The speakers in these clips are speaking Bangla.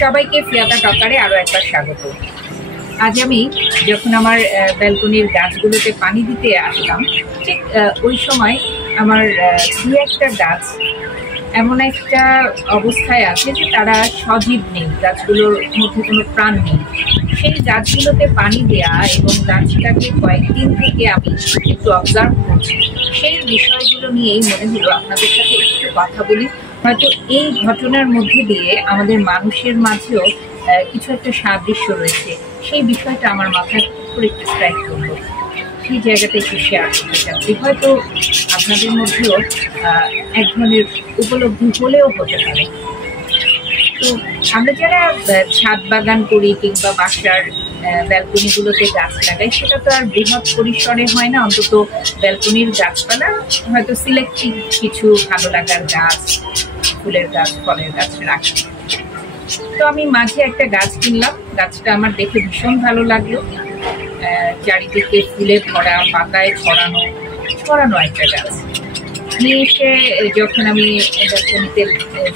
সবাইকে ফিয়াতা টকারে আরো একবার স্বাগত। আজ আমি যখন আমার ব্যালকনির গাছগুলোতে পানি দিতে আসলাম, ঠিক ওই সময় আমার দু একটা গাছ এমন একটা অবস্থায় আছে যে তারা সজীব নেই, গাছগুলোর মধ্যে কোনো প্রাণ নেই। সেই গাছগুলোতে পানি দেওয়া এবং গাছটাকে কয়েকদিন থেকে আমি একটু অবজার্ভ করছি, সেই বিষয়গুলো নিয়েই মনে হলো আপনাদের সাথে একটু কথা বলি। হয়তো এই ঘটনার মধ্যে দিয়ে আমাদের মানুষের মাঝেও কিছু একটা সাদৃশ্য রয়েছে, সেই বিষয়টা আমার মাথায় করে একটু স্ট্রাইক করলো, সেই জায়গাতে একটু শেয়ার করতে চাচ্ছি। হয়তো আপনাদের মধ্যেও এক ধরনের উপলব্ধি হলেও হতে পারে। তো আমরা যারা ছাদ বাগান করি কিংবা বাসার ব্যালকনিগুলোতে গাছ লাগাই, সেটা তো আর বৃহৎ পরিসরে হয় না, অন্তত ব্যালকনির গাছপালা হয়তো সিলেক্টিভ কিছু ভালো লাগার গাছ, ফুলের গাছ, ফলের গাছ রাখি। তো আমি মাঝে একটা গাছ কিনলাম, গাছটা আমার দেখে ভীষণ ভালো লাগলো। চারিদিকে ফুলে ভরা, পাতায় ছড়ানো একটা গাছ নিয়ে এসে যখন আমি ব্যালকনিতে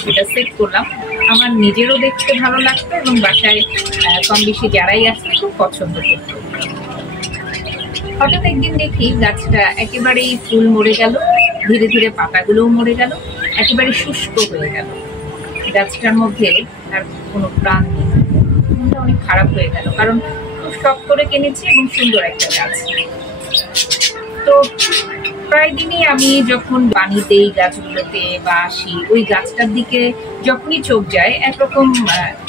সেটা সেট করলাম, আমার নিজেরও দেখতে ভালো লাগতো এবং বাসায় কম বেশি যারাই আসছে খুব পছন্দ করতো। হঠাৎ একদিন দেখি গাছটা একেবারেই ফুল মরে গেল, ধীরে ধীরে পাতাগুলোও মরে গেল, একেবারে শুষ্ক হয়ে গেল। গাছটার মধ্যে আর কোনো প্রাণ নেই। অনেক খারাপ হয়ে গেল, কারণ খুব শখ করে কিনেছি এবং সুন্দর একটা গাছ। তো প্রায় দিনই আমি যখন পানি দেই গাছগুলোতে বা আসি, ওই গাছটার দিকে যখনই চোখ যায় একরকম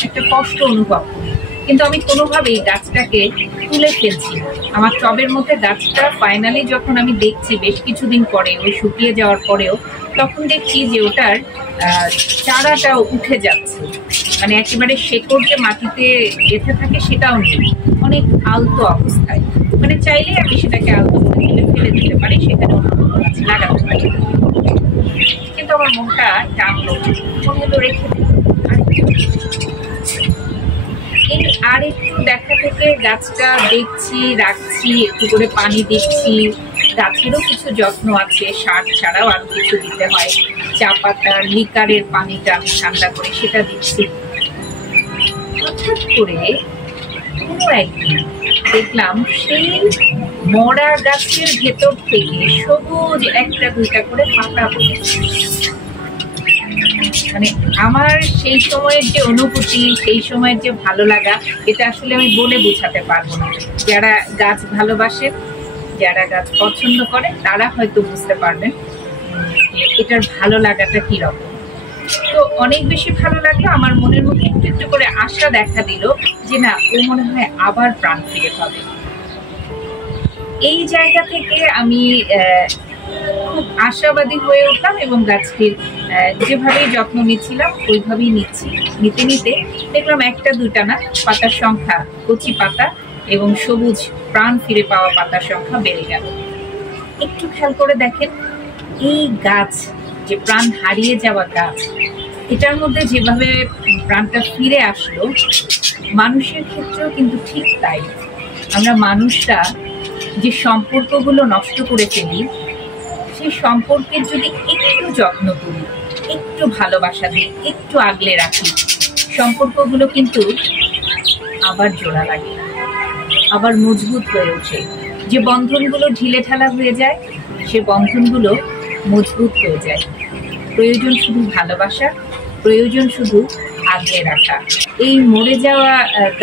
একটা কষ্ট অনুভব করি, কিন্তু আমি কোনোভাবেই গাছটাকে তুলে ফেলছি না। আমার টবের মধ্যে গাছটা ফাইনালি যখন আমি দেখছি বেশ কিছুদিন পরে, ওই শুকিয়ে যাওয়ার পরেও, তখন দেখছি যে ওটার চারাটাও উঠে যাচ্ছে, মানে একেবারে শেকড় যে মাটিতে গেঁথে থাকে সেটাও নেই, অনেক আলতো অবস্থায়। মানে চাইলে আমি সেটাকে আলতো করে ফেলে দিতে পারি, সেখানে অন্য কোনো গাছ লাগাতে পারি, কিন্তু আমার মনটা টানলো, মনে হলো রেখে দিই। এই আর একটু দেখা থেকে গাছটা দেখছি, রাখছি, একটু করে পানি দিচ্ছি। গাছেরও কিছু যত্ন আছে, সার ছাড়াও আরো কিছু দিতে হয়। চা পাতার লিকারের পানিটা আমি ঠান্ডা করে সেটা দিচ্ছি। হঠাৎ করে কোনো একদিন দেখলাম সেই মরা গাছের ভেতর থেকে সবুজ একটা দুইটা করে পাতা পড়েছে। মানে আমার সেই সময়ের যে অনুভূতি, সেই সময়ের যে ভালো লাগা, এটা আসলে আমি বলে বোঝাতে পারবো না। যারা গাছ ভালোবাসে, যারা গাছ পছন্দ করে, তারা হয়তো বুঝতে পারবেন এটার ভালো লাগাটা কিরকম। তো অনেক বেশি ভালো লাগলো, আমার মনের মধ্যে একটু একটু করে আশা দেখা দিল যে না, ও মনে হয় আবার প্রাণ ফিরে পাবে। এই জায়গা থেকে আমি খুব আশাবাদী হয়ে উঠলাম এবং গাছটির যেভাবেই যত্ন নিচ্ছিলাম ওইভাবেই নিতে নিতে দেখলাম একটা দুইটা না, পাতার সংখ্যা, কচি পাতা এবং সবুজ প্রাণ ফিরে পাওয়া পাতার সংখ্যা বেড়ে গেল। একটু খেয়াল করে দেখেন, এই গাছ যে প্রাণ হারিয়ে যাওয়া গাছ, এটার মধ্যে যেভাবে প্রাণটা ফিরে আসলো, মানুষের ক্ষেত্রেও কিন্তু ঠিক তাই। আমরা মানুষরা যে সম্পর্কগুলো নষ্ট করে ফেলি, সেই সম্পর্কের যদি একটু যত্ন করি, একটু ভালোবাসা দিই, একটু আগলে রাখি, সম্পর্কগুলো কিন্তু আবার জোড়া লাগে, আবার মজবুত হয়ে ওঠে। যে বন্ধনগুলো ঢিলে ঢালা হয়ে যায়, সে বন্ধনগুলো মজবুত হয়ে যায়। প্রয়োজন শুধু ভালোবাসা, প্রয়োজন শুধু আগলে রাখা। এই মরে যাওয়া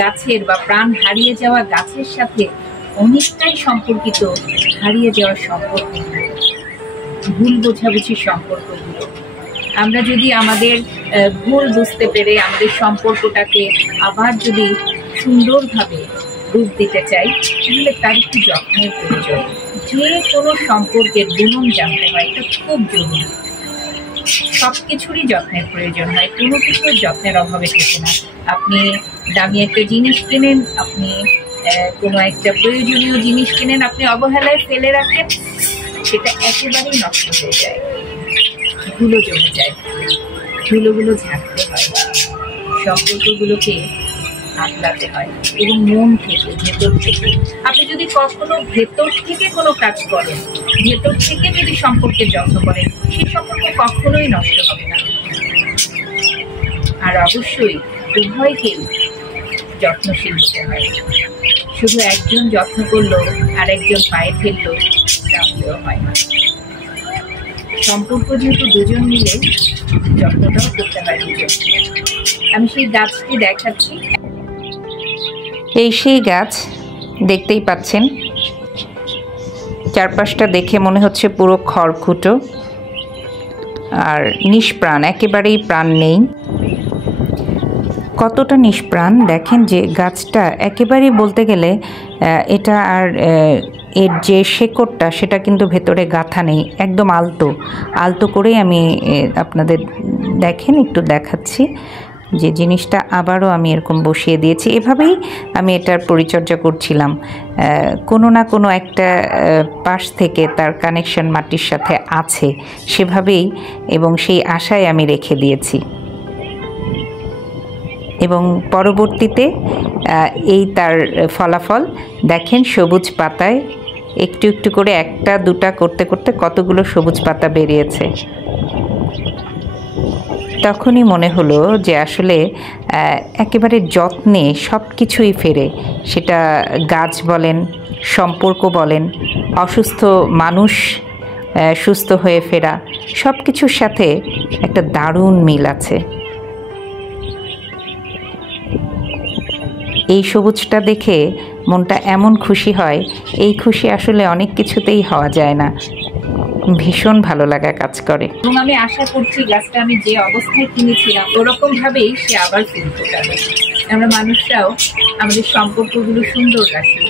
গাছের বা প্রাণ হারিয়ে যাওয়া গাছের সাথে অনেকটাই সম্পর্কিত হারিয়ে যাওয়ার সম্পর্কগুলো, ভুল বোঝাবুঝির সম্পর্কগুলো। আমরা যদি আমাদের ভুল বুঝতে পেরে আমাদের সম্পর্কটাকে আবার যদি সুন্দরভাবে রূপ দিতে চাই, তাহলে তার একটু যত্নের প্রয়োজন। যে কোনো সম্পর্কের গুণন জানতে হয়, এটা খুব জরুরি। সবকিছুরই যত্নের প্রয়োজন হয়, কোনো কিছুর যত্নের অভাবে থাকে না। আপনি দামি একটা জিনিস কেনেন, আপনি কোনো একটা প্রয়োজনীয় জিনিস কেনেন, আপনি অবহেলায় ফেলে রাখেন, সেটা একেবারেই নষ্ট হয়ে যায়, ধুলো জমে যায়। ধুলোগুলো ঝাড়তে হয়, সম্পর্কগুলোকে আগলাতে হয় এবং মন থেকে, ভেতর থেকে। আপনি যদি কখনো ভেতর থেকে কোনো কাজ করেন, ভেতর থেকে যদি সম্পর্কের যত্ন করেন, সেই সম্পর্ক কখনোই নষ্ট হবে না। আর অবশ্যই উভয়কেই যত্নশীল হতে হয়। শুধু একজন যত্ন করলো আর একজন পায়ে ফেললো তাহলেও হয় না। সম্পর্ক যেহেতু দুজন মিলে, যত্নটাও করতে হয় দুজন। আমি সেই গাছটি দেখাচ্ছি। এই সেই গাছ, দেখতেই পাচ্ছেন চারপাশটা দেখে মনে হচ্ছে পুরো খড়কুটো আর নিষ্প্রাণ, একেবারেই প্রাণ নেই। কতটা নিষ্প্রাণ দেখেন যে গাছটা একেবারেই বলতে গেলে এটা আর এর যে শেকড়টা সেটা কিন্তু ভেতরে গাঁথা নেই, একদম আলতো আলতো করেই আমি আপনাদের দেখেন একটু দেখাচ্ছি যে জিনিসটা আবারও আমি এরকম বসিয়ে দিয়েছি। এভাবেই আমি এটার পরিচর্যা করছিলাম, কোনো না কোনো একটা পাশ থেকে তার কানেকশন মাটির সাথে আছে সেভাবেই, এবং সেই আশায় আমি রেখে দিয়েছি। এবং পরবর্তীতে এই তার ফলাফল দেখেন, সবুজ পাতায় একটু একটু করে একটা দুটা করতে করতে কতগুলো সবুজ পাতা বেরিয়েছে। তখনই মনে হলো যে আসলে একেবারে যত্নে সব কিছুই ফেরে, সেটা গাছ বলেন, সম্পর্ক বলেন, অসুস্থ মানুষ সুস্থ হয়ে ফেরা, সব কিছুর সাথে একটা দারুণ মিল আছে। এই সবুজটা দেখে মনটা এমন খুশি হয়, এই খুশি আসলে অনেক কিছুতেই হওয়া যায় না। ভীষণ ভালো লাগা কাজ করে। এবং আমি আশা করছি গাছটা আমি যে অবস্থায় কিনেছিলাম ওরকম ভাবেই সে আবার ফুল ফোটাবে। আমরা মানুষরাও আমাদের সম্পর্কগুলো সুন্দর রাখি।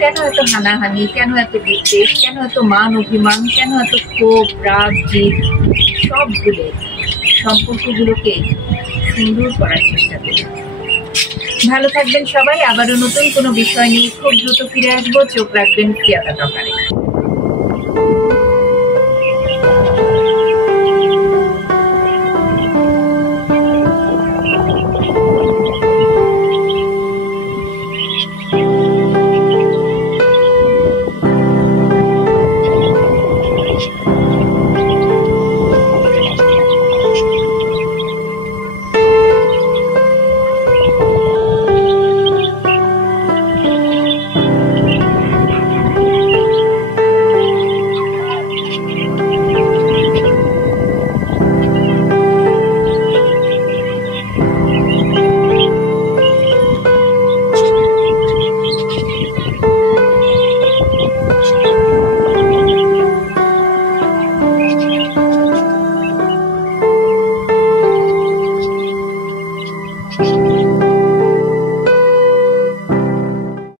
কেন এত হানাহানি, কেন এত বিদ্বেষ, কেন এত মান অভিমান, কেন এত ক্ষোভ, রাগ, জিদ, সবগুলো সম্পর্কগুলোকে সুন্দর করার চেষ্টা করি। ভালো থাকবেন সবাই। আবারও নতুন কোনো বিষয় নিয়ে খুব দ্রুত ফিরে আসবো। চোখ রাখবেন প্রিয়াতা টকারে।